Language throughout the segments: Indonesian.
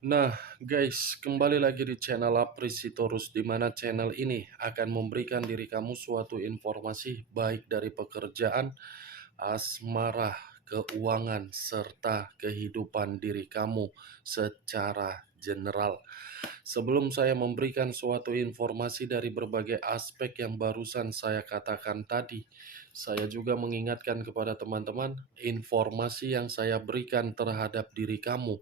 Nah, guys, kembali lagi di channel Aprisitorus, di mana channel ini akan memberikan diri kamu suatu informasi baik dari pekerjaan, asmara, keuangan, serta kehidupan diri kamu secara general. Sebelum saya memberikan suatu informasi dari berbagai aspek yang barusan saya katakan tadi, saya juga mengingatkan kepada teman-teman, informasi yang saya berikan terhadap diri kamu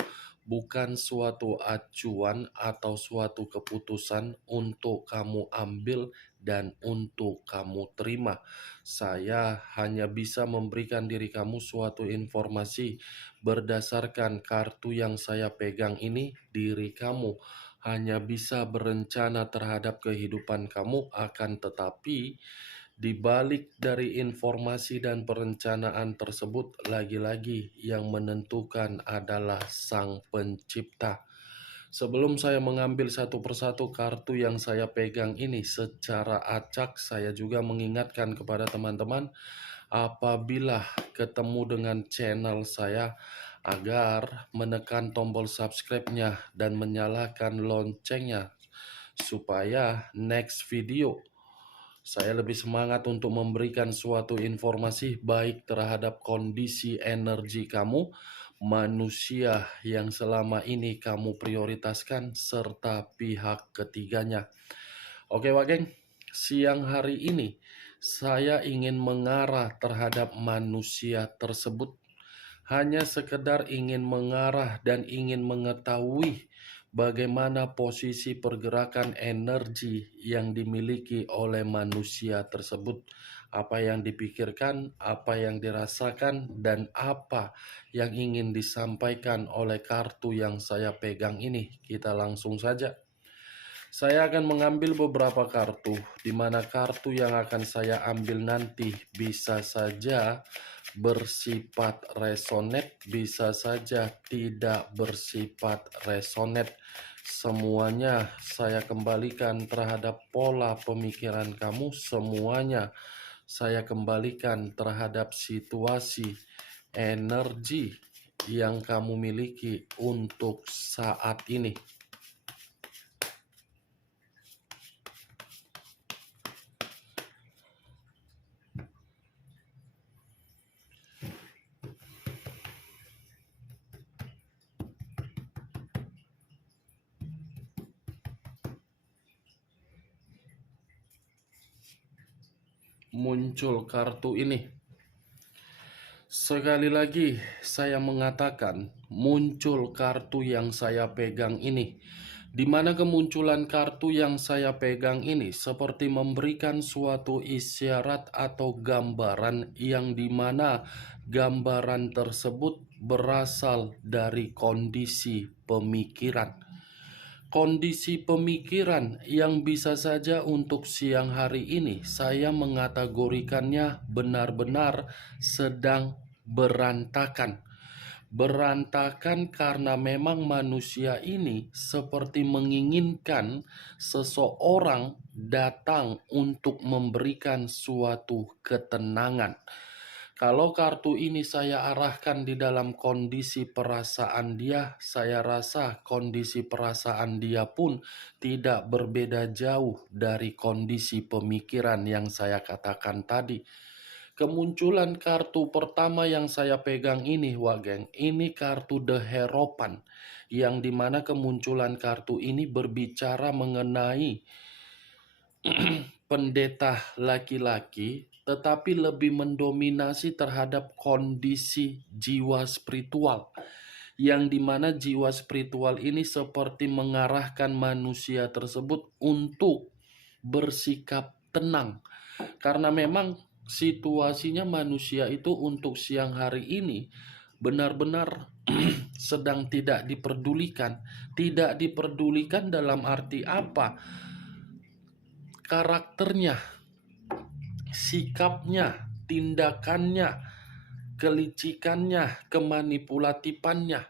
bukan suatu acuan atau suatu keputusan untuk kamu ambil dan untuk kamu terima. Saya hanya bisa memberikan diri kamu suatu informasi berdasarkan kartu yang saya pegang ini. Diri kamu hanya bisa berencana terhadap kehidupan kamu, akan tetapi di balik dari informasi dan perencanaan tersebut, lagi-lagi yang menentukan adalah Sang Pencipta. Sebelum saya mengambil satu persatu kartu yang saya pegang ini secara acak, saya juga mengingatkan kepada teman-teman, apabila ketemu dengan channel saya, agar menekan tombol subscribe-nya dan menyalakan loncengnya, supaya next video saya lebih semangat untuk memberikan suatu informasi baik terhadap kondisi energi kamu, manusia yang selama ini kamu prioritaskan, serta pihak ketiganya. Oke, Wak Geng, siang hari ini saya ingin mengarah terhadap manusia tersebut. Hanya sekedar ingin mengarah dan ingin mengetahui bagaimana posisi pergerakan energi yang dimiliki oleh manusia tersebut, apa yang dipikirkan, apa yang dirasakan, dan apa yang ingin disampaikan oleh kartu yang saya pegang ini. Kita langsung saja. Saya akan mengambil beberapa kartu, di mana kartu yang akan saya ambil nanti bisa saja bersifat resonate, bisa saja tidak bersifat resonate. Semuanya saya kembalikan terhadap pola pemikiran kamu, semuanya saya kembalikan terhadap situasi energi yang kamu miliki untuk saat ini. Muncul kartu ini. Sekali lagi saya mengatakan, muncul kartu yang saya pegang ini, di mana kemunculan kartu yang saya pegang ini seperti memberikan suatu isyarat atau gambaran, yang dimana gambaran tersebut berasal dari kondisi pemikiran. Kondisi pemikiran yang bisa saja untuk siang hari ini saya mengategorikannya benar-benar sedang berantakan. Berantakan karena memang manusia ini seperti menginginkan seseorang datang untuk memberikan suatu ketenangan. Kalau kartu ini saya arahkan di dalam kondisi perasaan dia, saya rasa kondisi perasaan dia pun tidak berbeda jauh dari kondisi pemikiran yang saya katakan tadi. Kemunculan kartu pertama yang saya pegang ini, Wak Geng, ini kartu The Hierophant, yang dimana kemunculan kartu ini berbicara mengenai pendeta laki-laki, tetapi lebih mendominasi terhadap kondisi jiwa spiritual, yang dimana jiwa spiritual ini seperti mengarahkan manusia tersebut untuk bersikap tenang, karena memang situasinya manusia itu untuk siang hari ini benar-benar sedang tidak diperdulikan. Tidak diperdulikan dalam arti apa? Karakternya, sikapnya, tindakannya, kelicikannya, kemanipulatifannya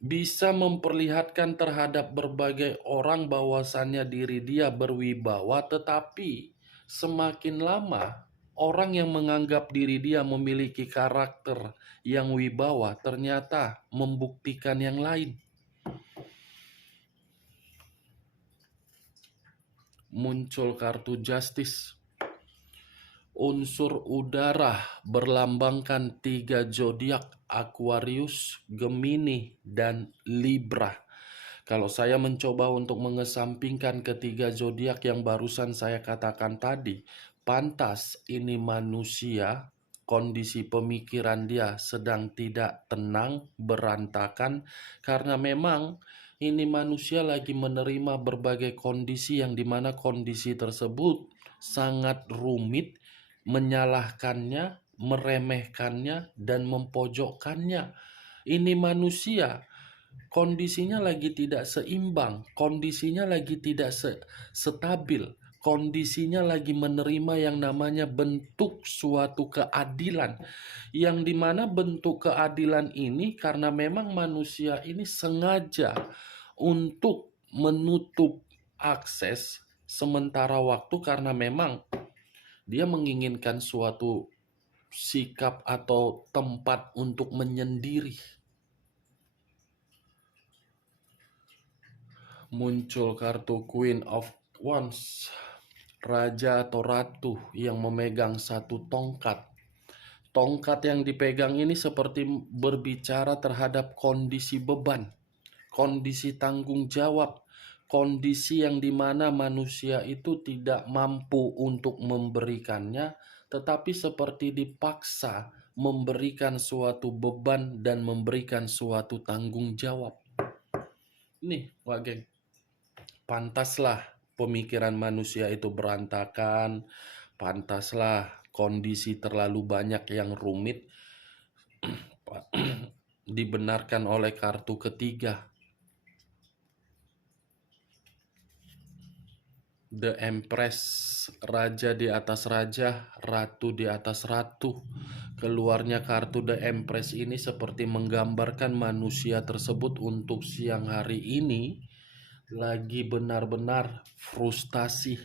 bisa memperlihatkan terhadap berbagai orang bahwasannya diri dia berwibawa, tetapi semakin lama Orang yang menganggap diri dia memiliki karakter yang wibawa ternyata membuktikan yang lain. Muncul kartu Justice. Unsur udara berlambangkan 3 zodiak: Aquarius, Gemini, dan Libra. Kalau saya mencoba untuk mengesampingkan ketiga zodiak yang barusan saya katakan tadi, pantas ini manusia, kondisi pemikiran dia sedang tidak tenang, berantakan, karena memang ini manusia lagi menerima berbagai kondisi yang dimana kondisi tersebut sangat rumit, menyalahkannya, meremehkannya, dan mempojokkannya. Ini manusia kondisinya lagi tidak seimbang, kondisinya lagi tidak stabil, kondisinya lagi menerima yang namanya bentuk suatu keadilan, yang dimana bentuk keadilan ini karena memang manusia ini sengaja untuk menutup akses sementara waktu karena memang dia menginginkan suatu sikap atau tempat untuk menyendiri. Muncul kartu Queen of Wands, raja atau ratu yang memegang satu tongkat. Tongkat yang dipegang ini seperti berbicara terhadap kondisi beban, kondisi tanggung jawab, kondisi yang dimana manusia itu tidak mampu untuk memberikannya, tetapi seperti dipaksa memberikan suatu beban dan memberikan suatu tanggung jawab. Nih, Wak Geng, pantaslah pemikiran manusia itu berantakan, pantaslah kondisi terlalu banyak yang rumit dibenarkan oleh kartu ketiga. The Empress, raja di atas raja, ratu di atas ratu. Keluarnya kartu The Empress ini seperti menggambarkan manusia tersebut untuk siang hari ini lagi benar-benar frustasi.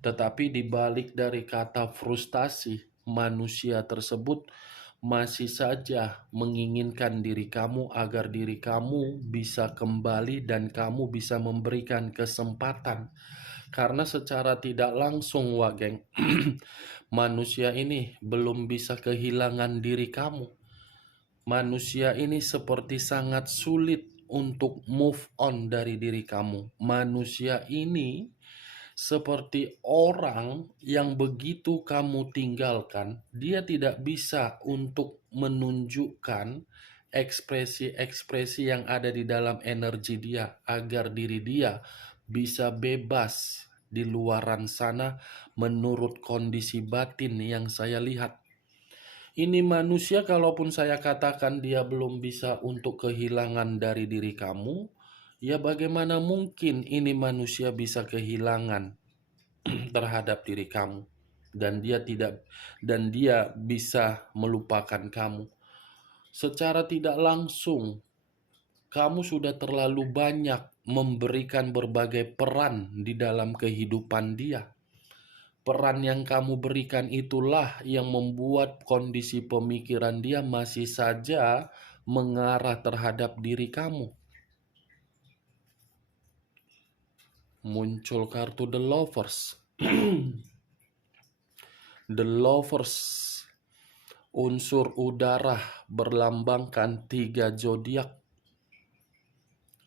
Tetapi di balik dari kata frustasi, manusia tersebut masih saja menginginkan diri kamu agar diri kamu bisa kembali dan kamu bisa memberikan kesempatan. Karena secara tidak langsung, Wak Geng, manusia ini belum bisa kehilangan diri kamu. Manusia ini seperti sangat sulit untuk move on dari diri kamu. Manusia ini seperti orang yang begitu kamu tinggalkan, dia tidak bisa untuk menunjukkan ekspresi-ekspresi yang ada di dalam energi dia agar diri dia bisa bebas di luaran sana menurut kondisi batin yang saya lihat. Ini manusia, kalaupun saya katakan dia belum bisa untuk kehilangan dari diri kamu, ya bagaimana mungkin ini manusia bisa kehilangan terhadap diri kamu dan dia bisa melupakan kamu. Secara tidak langsung kamu sudah terlalu banyak memberikan berbagai peran di dalam kehidupan dia. Peran yang kamu berikan itulah yang membuat kondisi pemikiran dia masih saja mengarah terhadap diri kamu. Muncul kartu The Lovers. The Lovers, unsur udara berlambangkan 3 zodiak: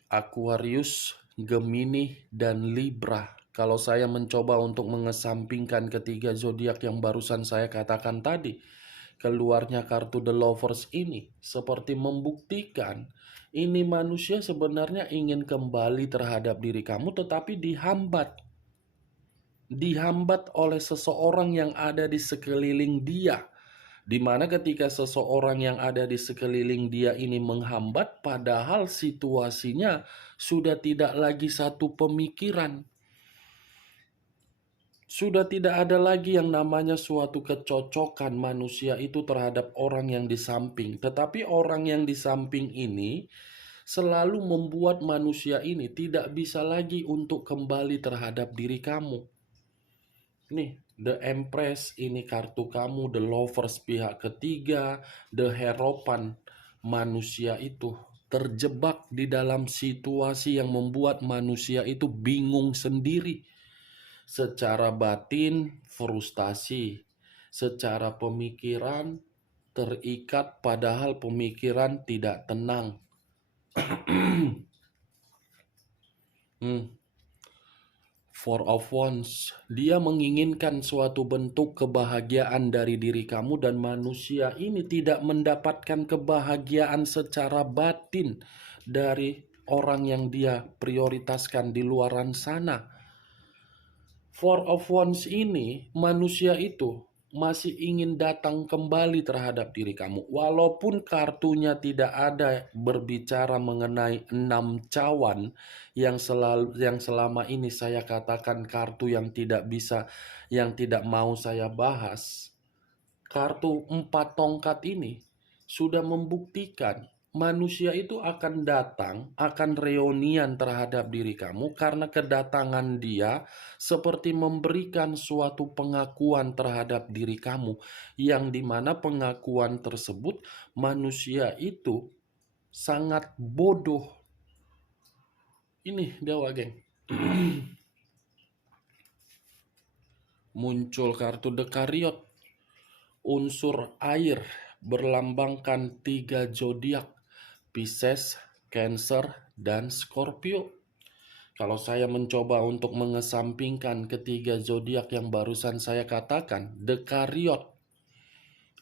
Aquarius, Gemini, dan Libra. Kalau saya mencoba untuk mengesampingkan ketiga zodiak yang barusan saya katakan tadi, keluarnya kartu The Lovers ini seperti membuktikan ini manusia sebenarnya ingin kembali terhadap diri kamu, tetapi dihambat oleh seseorang yang ada di sekeliling dia. Di mana ketika seseorang yang ada di sekeliling dia ini menghambat, padahal situasinya sudah tidak lagi satu pemikiran. Sudah tidak ada lagi yang namanya suatu kecocokan manusia itu terhadap orang yang di samping. Tetapi orang yang di samping ini selalu membuat manusia ini tidak bisa lagi untuk kembali terhadap diri kamu. Nih, The Empress ini kartu kamu, The Lovers pihak ketiga, The Hierophant manusia itu terjebak di dalam situasi yang membuat manusia itu bingung sendiri. Secara batin frustasi, secara pemikiran terikat padahal pemikiran tidak tenang. Four of Wands, dia menginginkan suatu bentuk kebahagiaan dari diri kamu dan manusia ini tidak mendapatkan kebahagiaan secara batin dari orang yang dia prioritaskan di luaran sana. Four of Wands ini manusia itu masih ingin datang kembali terhadap diri kamu. Walaupun kartunya tidak ada berbicara mengenai 6 cawan yang selama ini saya katakan kartu yang tidak mau saya bahas. Kartu 4 tongkat ini sudah membuktikan manusia itu akan datang, akan reunian terhadap diri kamu karena kedatangan dia seperti memberikan suatu pengakuan terhadap diri kamu, yang dimana pengakuan tersebut manusia itu sangat bodoh. Ini dewa, geng. Muncul kartu The Chariot, unsur air berlambangkan 3 zodiak, Pisces, Cancer, dan Scorpio. Kalau saya mencoba untuk mengesampingkan ketiga zodiak yang barusan saya katakan, The Chariot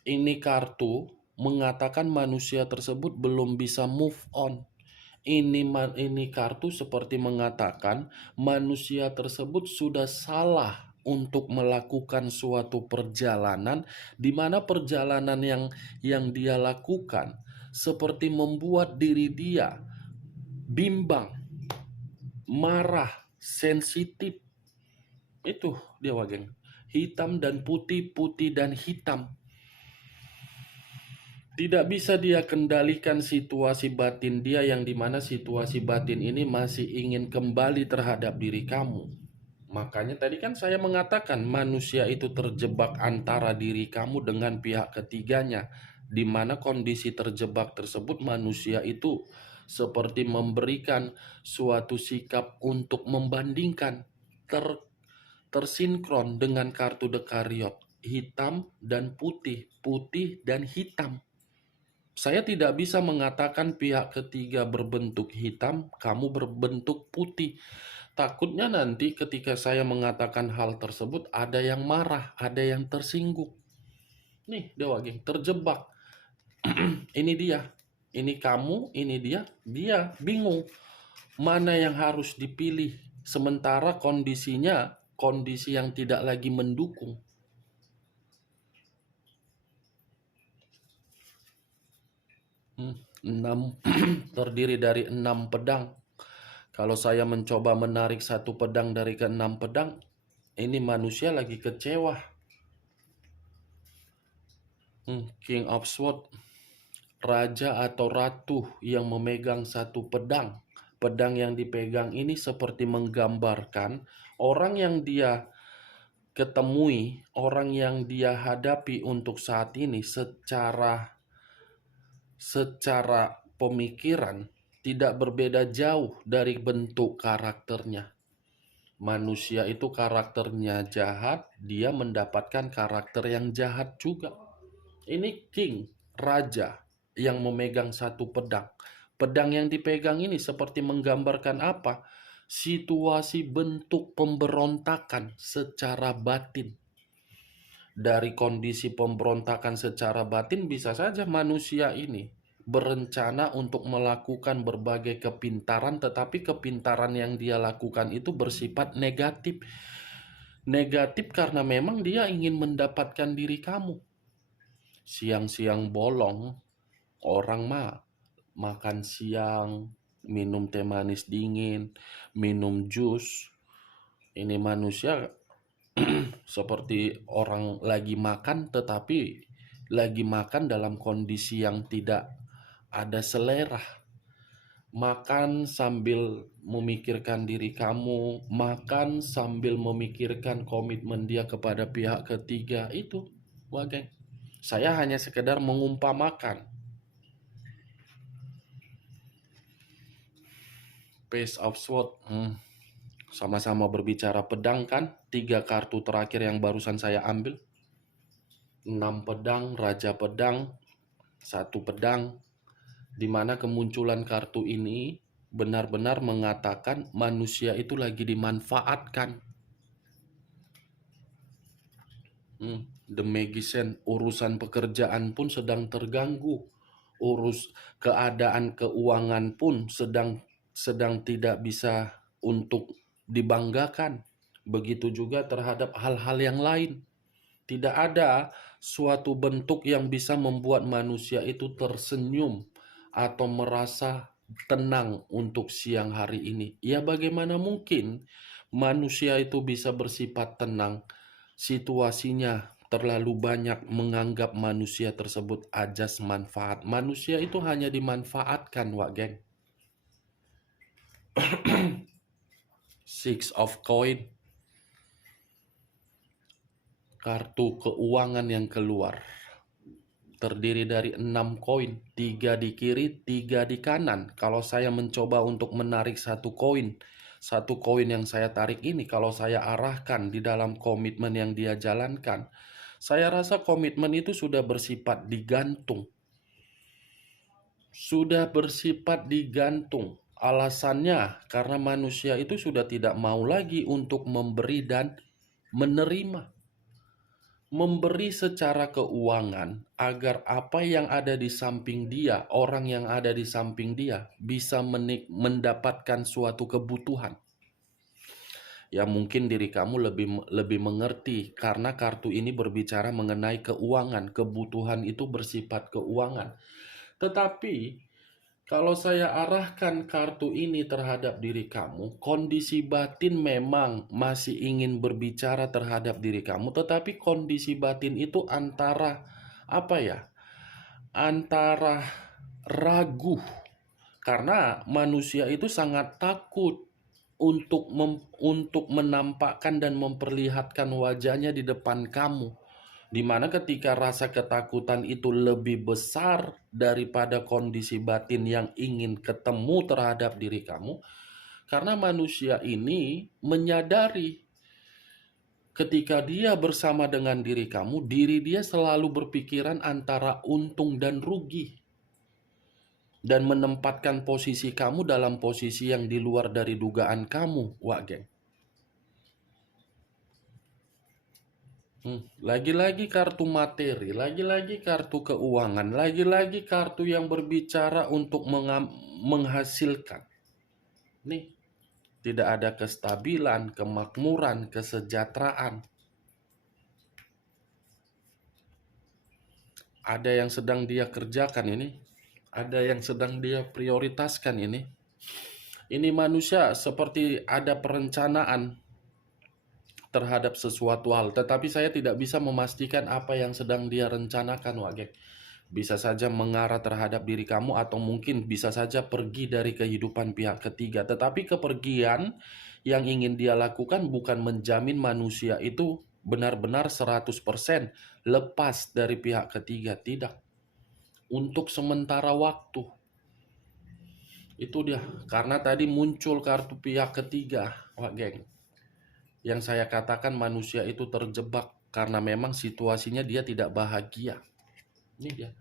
ini kartu mengatakan manusia tersebut belum bisa move on. Ini kartu seperti mengatakan manusia tersebut sudah salah untuk melakukan suatu perjalanan, di mana perjalanan yang dia lakukan seperti membuat diri dia bimbang, marah, sensitif. Itu dia, geng. Hitam dan putih, putih dan hitam. Tidak bisa dia kendalikan situasi batin dia, yang dimana situasi batin ini masih ingin kembali terhadap diri kamu. Makanya tadi kan saya mengatakan manusia itu terjebak antara diri kamu dengan pihak ketiganya, di mana kondisi terjebak tersebut manusia itu seperti memberikan suatu sikap untuk membandingkan, tersinkron dengan kartu The Chariot, hitam dan putih, putih dan hitam. Saya tidak bisa mengatakan pihak ketiga berbentuk hitam, kamu berbentuk putih. Takutnya nanti ketika saya mengatakan hal tersebut ada yang marah, ada yang tersinggung. Nih, dewa, geng, terjebak. Ini dia, ini kamu, ini dia bingung mana yang harus dipilih. Sementara kondisinya kondisi yang tidak lagi mendukung. 6 terdiri dari 6 pedang. Kalau saya mencoba menarik satu pedang dari ke-6 pedang, ini manusia lagi kecewa. King of Swords, raja atau ratu yang memegang satu pedang. Pedang yang dipegang ini seperti menggambarkan orang yang dia ketemui, orang yang dia hadapi untuk saat ini secara pemikiran tidak berbeda jauh dari bentuk karakternya. Manusia itu karakternya jahat, dia mendapatkan karakter yang jahat juga. Ini king, raja yang memegang satu pedang. Pedang yang dipegang ini seperti menggambarkan apa? Situasi bentuk pemberontakan secara batin. Dari kondisi pemberontakan secara batin bisa saja manusia ini berencana untuk melakukan berbagai kepintaran, tetapi kepintaran yang dia lakukan itu bersifat negatif. Negatif karena memang dia ingin mendapatkan diri kamu. Siang-siang bolong, orang makan siang, minum teh manis dingin, minum jus. Ini manusia seperti orang lagi makan, tetapi lagi makan dalam kondisi yang tidak ada selera. Makan sambil memikirkan diri kamu, makan sambil memikirkan komitmen dia kepada pihak ketiga itu, wah geng. Saya hanya sekedar mengumpamakan. Page of Swords, sama-sama berbicara pedang kan? 3 kartu terakhir yang barusan saya ambil. 6 pedang, Raja Pedang, 1 pedang, di mana kemunculan kartu ini benar-benar mengatakan manusia itu lagi dimanfaatkan. The Magician, urusan pekerjaan pun sedang terganggu, keadaan keuangan pun sedang tidak bisa untuk dibanggakan. Begitu juga terhadap hal-hal yang lain. Tidak ada suatu bentuk yang bisa membuat manusia itu tersenyum atau merasa tenang untuk siang hari ini. Ya, bagaimana mungkin manusia itu bisa bersifat tenang? Situasinya terlalu banyak menganggap manusia tersebut ajas manfaat. Manusia itu hanya dimanfaatkan, Wak Geng. Six of Coin, kartu keuangan yang keluar, terdiri dari 6 koin, 3 di kiri, 3 di kanan. Kalau saya mencoba untuk menarik satu koin yang saya tarik ini, kalau saya arahkan di dalam komitmen yang dia jalankan, saya rasa komitmen itu sudah bersifat digantung. Alasannya karena manusia itu sudah tidak mau lagi untuk memberi dan menerima. Memberi secara keuangan agar apa yang ada di samping dia, orang yang ada di samping dia bisa mendapatkan suatu kebutuhan. Ya, mungkin diri kamu lebih mengerti karena kartu ini berbicara mengenai keuangan. Kebutuhan itu bersifat keuangan. Tetapi kalau saya arahkan kartu ini terhadap diri kamu, kondisi batin memang masih ingin berbicara terhadap diri kamu, tetapi kondisi batin itu antara antara ragu. Karena manusia itu sangat takut untuk menampakkan dan memperlihatkan wajahnya di depan kamu. Dimana ketika rasa ketakutan itu lebih besar daripada kondisi batin yang ingin ketemu terhadap diri kamu, karena manusia ini menyadari ketika dia bersama dengan diri kamu, diri dia selalu berpikiran antara untung dan rugi, dan menempatkan posisi kamu dalam posisi yang di luar dari dugaan kamu, Wak Geng. Lagi-lagi kartu materi, lagi-lagi kartu keuangan, lagi-lagi kartu yang berbicara untuk menghasilkan. Nih, tidak ada kestabilan, kemakmuran, kesejahteraan. Ada yang sedang dia kerjakan ini, ada yang sedang dia prioritaskan ini. Ini manusia seperti ada perencanaan terhadap sesuatu hal, tetapi saya tidak bisa memastikan apa yang sedang dia rencanakan, Wak Geng. Bisa saja mengarah terhadap diri kamu atau mungkin bisa saja pergi dari kehidupan pihak ketiga. Tetapi kepergian yang ingin dia lakukan bukan menjamin manusia itu benar-benar 100% lepas dari pihak ketiga. Tidak. Untuk sementara waktu. Itu dia. Karena tadi muncul kartu pihak ketiga, Wak Geng. Yang saya katakan manusia itu terjebak karena memang situasinya dia tidak bahagia. Ini dia.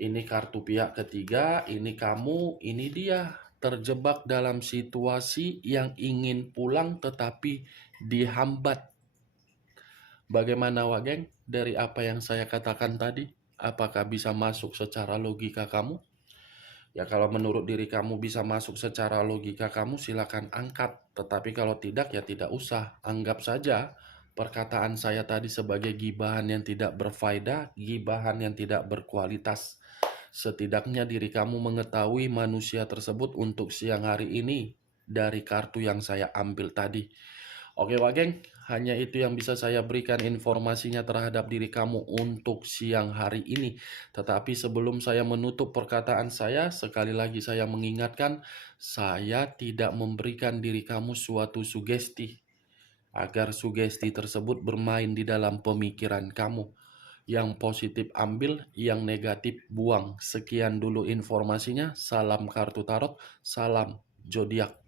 Ini kartu pihak ketiga, ini kamu, ini dia. Terjebak dalam situasi yang ingin pulang tetapi dihambat. Bagaimana, Wak Geng? Dari apa yang saya katakan tadi, apakah bisa masuk secara logika kamu? Ya, kalau menurut diri kamu bisa masuk secara logika kamu, silakan angkat. Tetapi kalau tidak, ya tidak usah. Anggap saja perkataan saya tadi sebagai gibahan yang tidak berfaedah, gibahan yang tidak berkualitas. Setidaknya diri kamu mengetahui manusia tersebut untuk siang hari ini dari kartu yang saya ambil tadi. Oke, Wak Geng, hanya itu yang bisa saya berikan informasinya terhadap diri kamu untuk siang hari ini. Tetapi sebelum saya menutup perkataan saya, sekali lagi saya mengingatkan, saya tidak memberikan diri kamu suatu sugesti, agar sugesti tersebut bermain di dalam pemikiran kamu. Yang positif ambil, yang negatif buang. Sekian dulu informasinya. Salam kartu tarot, salam zodiak.